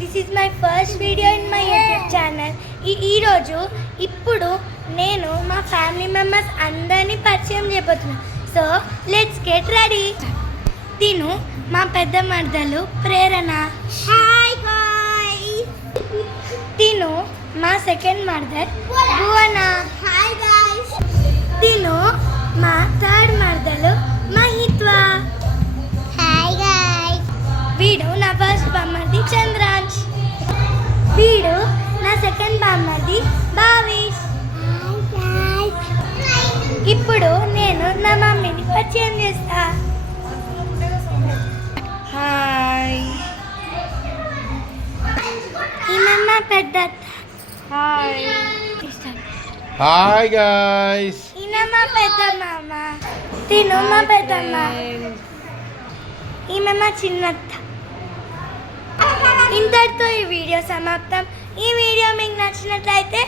This is my first video in my YouTube channel. ఈరోజు ఇప్పుడు నేను మా ఫ్యామిలీ మెంబర్స్ అందరినీ పరిచయం చేయబోతున్నాను. So let's get ready. తిను మా పెద్ద మరదలు ప్రేరణ. Hi guys. తిను మా సెకండ్ మరదల్ భువన. Hi guys. తిను మా థర్డ్ మరదలు మహిత్వ. Hi guys. వీడు నా ఫస్ట్ బామ్మర్ది చంద్రాంశ్. వీడు నా సెకండ్ బామ్మర్ది భావేష్. ఇప్పుడు నేను నా మమ్మీని పరిచయం చేస్తా. హాయ్. ఈమె మా పెద్ద. హాయ్. Hi guys. ఈయన మా పెద్ద మామ. తిను మా పెద్దమ్మ. ఈమె మా చిన్నత్త. ఇంతటితో ఈ వీడియో సమాప్తం. ఈ వీడియో మీకు నచ్చినట్లయితే